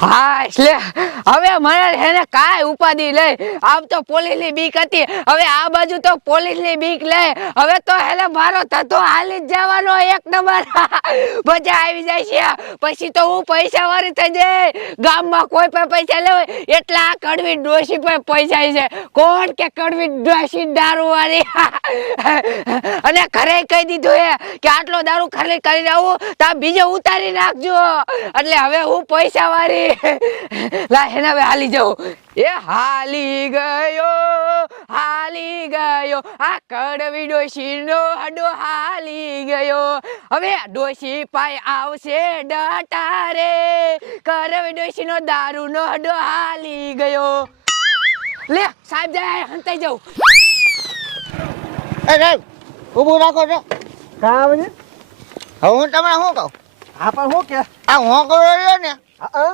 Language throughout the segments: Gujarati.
હા એટલે હવે મને હેને કાંઈ ઉપાધિ લઈ આમ તો પોલીસની બીક હતી હવે આ બાજુ તો પોલીસની બીક લઈ હવે તો હેલે મારો ધંધો હાલી જ જવાનો એક નંબર મજા આવી જાય છે પછી તો હું પૈસા વાળી થઈ જાય ગામમાં કોઈ પણ પૈસા લેવા એટલા કડવી ડોશી પર પૈસા છે કોણ કે કડવી ડોશી દારૂ વાળી અને ઘરે કહી દીધું કે આટલો દારૂ ખાલી કરીને આવું તો બીજે ઉતારી નાખજો એટલે હવે હું પૈસા વાળી લા હેના હવે હાલી જાઉં એ હાલી ગયો આ કડવી ડોશીનો હડો હાલી ગયો હવે ડોશી પાય આવશે ડટા રે કડવી ડોશીનો દારૂનો હડો હાલી ગયો લે સાહેબ જાય હંતાઈ જાઉં એ સાહેબ ઊભું રાખો છો કા આવે છે હવે હું તમને શું કહું હા પણ હું કે આ હોંકરો રહ્યો ને હા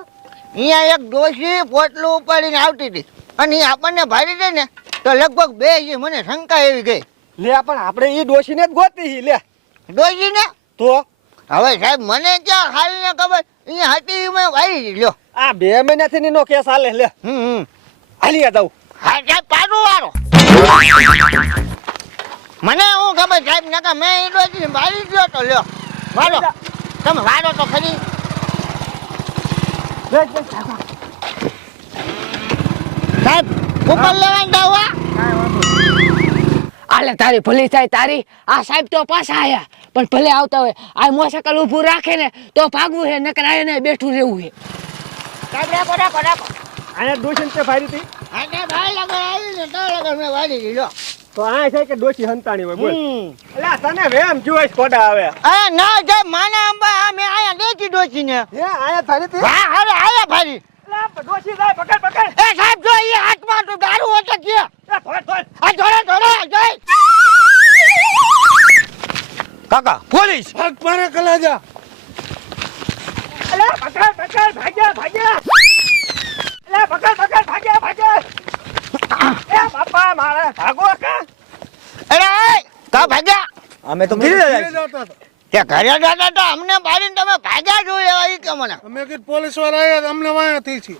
અહીંયા એક ડોશી પોટલું ઉપાડીને આવતી હતી અને એ આપણને ભારી દે ને તો લગભગ બે જ મને શંકા એવી ગઈ લે પણ આપણે ઈ ડોશીને જ ગોતી હી લે ડોશી ને તો હવે સાહેબ મને ક્યાં ખાલી ને ખબર અહીંયા હતી મેં ભારી લ્યો આ 2 મહિનાથી એનો કેસ હાલે લે હાલી જાવ હા સાહેબ પાડું વાળો મને હું ખબર સાહેબ નકા મેં એ ડોશી ભારી ગયો તો લ્યો વાળો તમે વાળો તો ખરી સાહેબ ઉપર લેવાનું દાવા આલે તારી ભલી થાય તારી આ સાહેબ તો પાછા આયા પણ ભલે આવતા હોય આ મોટરસાઇકલ ઊભું રાખે ને તો ભાગવું છે નકર આને બેઠું રહેવું છે સાહેબ રાખો આયા ડોશીને તે ભારી હતી આને ભાઈ લગર આવી ને તો લગર મેં વાળી લીધો તો આ છે કે ડોશી હંતાણી હોય બોલ એટલે તને વેમ જોઈશ કોડા આવે આ ના જે માને અંબા આ મે આયા દેખી ડોશી ને હે આયા ભારી હતી વાહ અરે આયા ભારી એટલે ડોશી જાય પકડ એ સાહેબ જો ઈ હાથમાં તો દારૂ હતો કે થોડ આ જોડે જય કાકા પોલીસ પગ પારે કલાજા અલે પકડ ભાગ્યા અલે પકડ ભાગ્યા એ બાપા મારે ભાગો કા અરે કા ભાગ્યા અમે તો ઘરે જાય કે ઘરે દાદા તો અમને બારીને તમે ભાગ્યા જો એવા ઈ કે મને અમે કે પોલીસ વાળા આયા અમને વાયાથી છે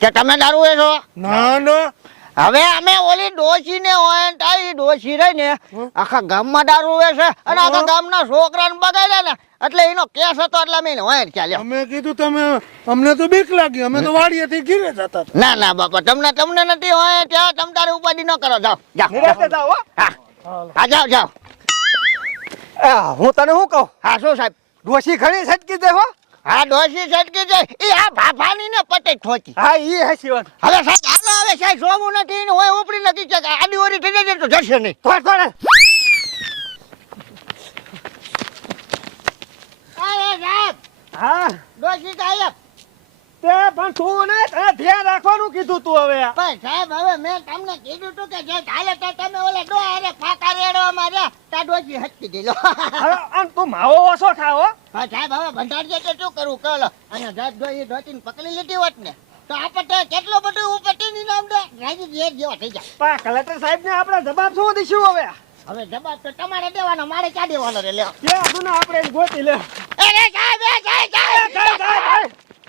કે તમે દારૂ એ છો ના ના હવે અમે ઓલી ડોશી ને હોય તારી ડોશી રહી ને આખા ગામમાં દારૂ વેચે અને આખા ગામના છોકરાને બગાડ્યા ને એટલે એનો કેસ હતો એટલે અમે હોય ચાલ્યો અમે કીધું તમે અમને તો બીક લાગી અમે તો વાડીએથી ઘીરે જતા હતા ના બાપા તમને નથી હોય ત્યાં તમ તારે ઉપાધિ ન કરો જાઓ નિરાતે જાઓ હો હા જાઓ હું તને શું કહું હા શું સાહેબ ડોશી ઘણી સટકી દે હો હા ડોશી સટકી જાય એ આ ભાભાની ને પટે ઠોકી હા ઈ હસી વાત હવે સાહેબ હાલો હવે સાહેબ સોમું નથી ને હોય ઉપડી નથી છે આડી ઓરી થઈ જાય તો જશે નહીં થોડ અરે સાહેબ હા ડોશી સાહેબ તે પણ તું ને તને ધ્યાન રાખવાનું કીધું તું હવે પણ સાહેબ હવે મેં તમને કીધું તું કે જે ચાલે તો તમે ઓલે ડોહારે ફાકા રેડવા માર્યા તા ડોશી હટકી દીધો હવે આમ તું માવો ઓછો થાવ હો હા સાહેબ હવે ભંડાર છે તો શું કરવું કહો અને સાહેબ જો એ ડોશીને પકડી લીધી હોત ને તો આપણે કેટલો બધું ઉપટીની નામ દે રાજી જેટ જેવા થઈ જાય પણ કલેક્ટર સાહેબ ને આપણે જવાબ શું દઈશું હવે હવે જવાબ તો તમારે દેવાનો મારે ક્યાં દેવાનો રે લ્યો કે તું આપણે ગોતી લે એ સાહેબ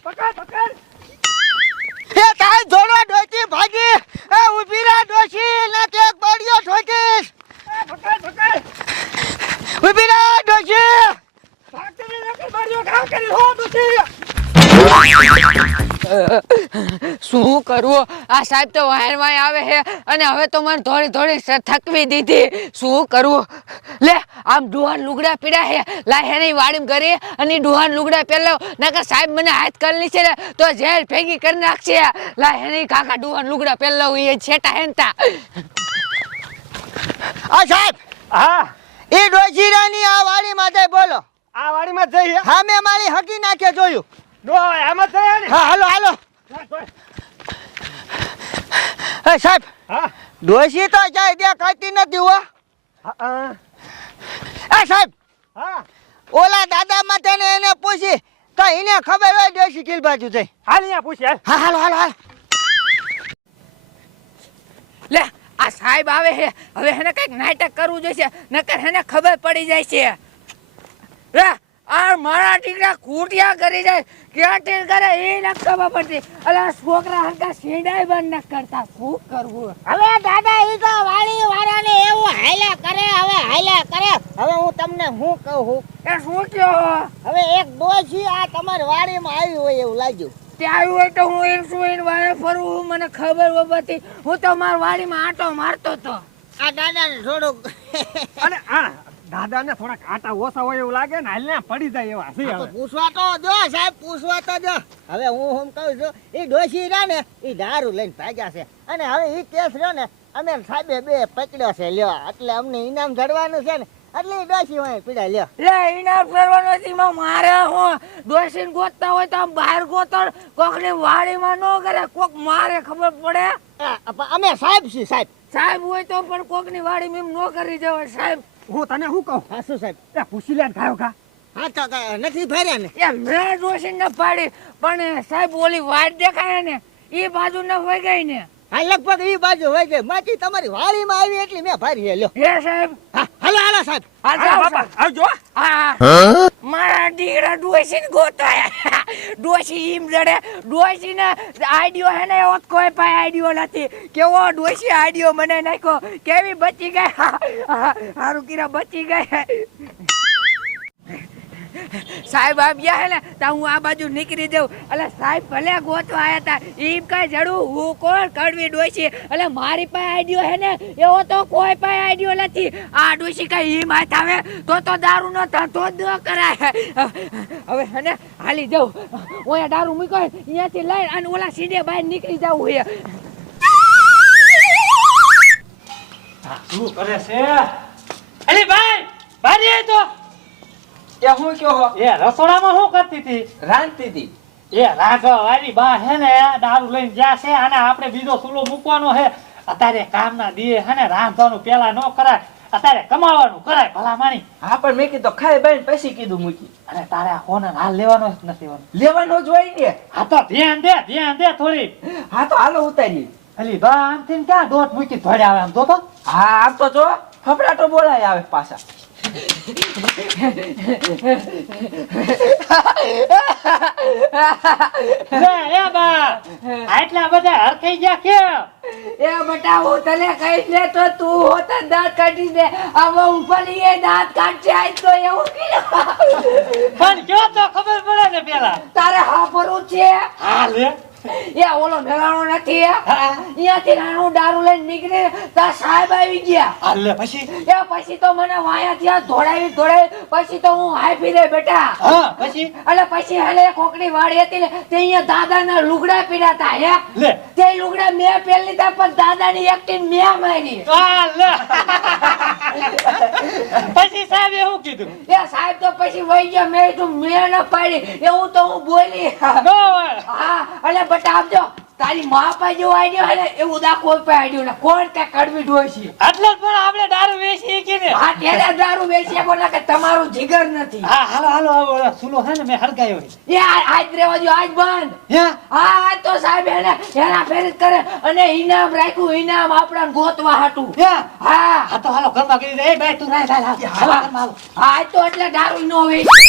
પકડ એ કાઈ જોડો ડોશી ભાગી એ ઊભી રહે ડોશી ના કે બળિયો ઠોકીશ પકડ ઊભી રહે ડોશી ભાગતી નકર માર્યો ઘા કરી હો દુખી શું કરવું આ સાહેબ તો વાયરમાં આવે છે અને હવે તો મને થોડી થકવી દીધી શું કરવું લે આમ ડુહાન લુગડા પીડા છે લાય હેની વાડીમ કરી અને ડુહાન લુગડા પહેલા નકર સાહેબ મને હાથ કરી છે ને તો જેલ ભેગી કરી નાખશે લાય હેની કાકા ડુહાન લુગડા પહેલા એ છેટા હેનતા આ સાહેબ હા એ ડોશી રાની આ વાડીમાં જઈ બોલો આ વાડીમાં જઈએ હા મેં મારી હકી નાખે જોયું ડો આમ જ જાય ને હા હાલો એ સાહેબ હા ડોશી તો જાય ત્યાં કાતી નથી હો એ સાહેબ હા ઓલા દાદા માથે ને એને પૂછી તો એને ખબર હોય ડોશી કિલ બાજુ જઈ હાલ અહીંયા પૂછે હા હાલો લે આ સાહેબ આવે છે હવે એને કઈક નાટક કરવું જોઈશે નકર એને ખબર પડી જાય છે રે આ મારા દીકરા કુટિયા કરી જાય ક્યાં કરે એ ન ખબર પડતી અલા છોકરા હરકા સીડાય બંધ ન કરતા શું કરવું હવે દાદા ઈ તો વાડી વાળાને એવું હાલ્યા કરે હવે હું તમને શું કહું એ શું કયો હવે એક ડોશી આ તમારી વાડીમાં આવી હોય એવું લાગ્યું ત્યાં આવ્યું હોય તો હું એમ શું એને વાળે ફરવું મને ખબર બધી હું તો મારા વાડીમાં આંટો મારતો તો આ દાદાને થોડુંક અને આ દાદાને થોડાક આટા ઓછા હોય એવું લાગે ને હાલને પડી જાય એવા છે આ તો હવે પૂછવા તો જો સાહેબ પૂછવા તો જો હવે હું એમ કહું છું એ ડોશી રહ્યા ને એ દારૂ લઈને ભાગ્યા છે અને હવે એ કેસ રહ્યો ને અમે સાહેબે બે પકડ્યો છે લ્યો એટલે અમને ઇનામ જડવાનું છે ને એટલે ઈ ડોશી હોય પીડા લ્યો લે ઇનામ કરવાનો નથી મારે હું ડોસીને ગોતતા હોય તો આમ બહાર ગોતો કોકની વાડીમાં ન કરે કોક મારે ખબર પડે અમે સાહેબ છીએ સાહેબ સાહેબ હોય તો પણ કોકની વાડીમાં એમ ન કરી જવાય સાહેબ હું તને શું કહું હા શું સાહેબ એ પૂછી લે ખાયો કા હા તો નથી ફર્યા ને એ મેં ડોસીને ન પાડી પણ સાહેબ ઓલી વાડ દેખાય ને એ બાજુ ન હોય ગઈ ને હા લગભગ ઈ બાજુ હોય છે બાકી તમારી વાડીમાં આવી એટલી મેં ફરી લ્યો હે સાહેબ હા હાલો હાલો સાહેબ હા અરે જાઓ બાપા સાહેબ. આવજો હા મારા દીકરા ડોસીને ગોતાયા ડોસી ઈમ જડે ડોસીને આઈડિયો હે ને એવો કોઈ પાસે આઈડિયો નથી કેવો ડોસી આઈડિયો મને નાખ્યો કેવી બચી ગઈ હારું કીરા બચી ગઈ સાહેબ આવ્યા હે ને તો હું આ બાજુ નીકળી જાઉં એટલે સાહેબ ભલે ગોતવા આયા તા ઈમ કઈ જડું હું કોણ કડવી ડોસી એટલે મારી પાસે આઈડિયો હે ને એવો તો કોઈ પાસે આઈડિયો નથી આ ડોસી કઈ ઈમ હાથ આવે તો દારૂ નો ધંધો જ ન કરાય હવે હે ને હાલી જાઉં ઓયા દારૂ મૂક્યો હોય, અહીંયાથી લઈ અને ઓલા સીધે બહાર નીકળી જવું છે શું કરે છે અલી ભાઈ ભાઈ તો એ હું કયો હો એ રસોડામાં શું કરતી હતી રાંધતી હતી એ રાઘવ વારી બા હે ને દારૂ લઈને જ્યાં છે અને આપણે બીજો ચૂલો મૂકવાનો હે અત્યારે કામના દીએ હે ને રાંધવાનું પેલા ન કરાય અત્યારે કમાવાનું કરાય ભલા માણી હા પણ મેં કીધું ખાઈ બાઈ પછી કીધું મૂકી અને તારે આ કોને હાલ લેવાનો જ નથી લેવાનો લેવાનો જ હોય ને હા તો ધ્યાન દે થોડી હા તો હાલો ઉતારીએ અલી બા આમથી ને ક્યાં દોટ મૂકી ધોડે આવે આમ તો હા આમ તો જો ફફડાટો બોલાય આવે પાછા લે એ બા આટલા બધા હરખાઈ ગયા કેમ એ બટા હું તને કહીશ ને તો તું હોત જ દાંત કાઢી દે હવે ઉપરની એ દાંત કાઢશે આજ તો એવું કીધું પણ કયો તો ખબર પડે ને પેલા તારે હા ભરવું છે હા લે એ ઓલો મેળાનો નથી અહીંયાથી નાનું દારૂ લઈને નીકળે તા સાહેબ આવી ગયા હાલ લે પછી એ પછી તો મને વાયા ત્યાં દોડાવી પછી તો હું હાઈ ફીરે બેટા હા પછી એટલે પછી હાલે કોકની વાડી હતી ને તે અહીંયા દાદાના લુગડા પીડાતા હે લે તે લુગડા મેં પહેરી લીધા પણ દાદાની એક્ટિંગ મેં મારી હાલ લે પછી સાહેબે શું કીધું એ સાહેબ તો પછી વહી ગયા મેં ન પાડી એવું તો હું બોલી નો હોય હા એટલે બટા આપજો તારી મા પાસે જેવો આઈડિયો હે ને એવું દા કોઈ પાસે આઈડિયો ના કોણ કે કડવી ડોસી એટલે જ પણ આપણે દારૂ વેચી કે ને હા તેના દારૂ વેચી બોલા કે તમારું જીગર નથી હા હાલો હાલો સુલો હે ને મેં હરગાયો એ આજ રેવા જો આજ બંધ હે હા આજ તો સાહેબ એને એના ફેર જ કરે અને ઇનામ રાખ્યું ઇનામ આપણા ગોતવા હાટું હે હા હા તો હાલો ઘરમાં કરી દે એ ભાઈ તું રાય હાલ હાલો ઘરમાં હાલો આજ તો એટલે દારૂ નો વેચી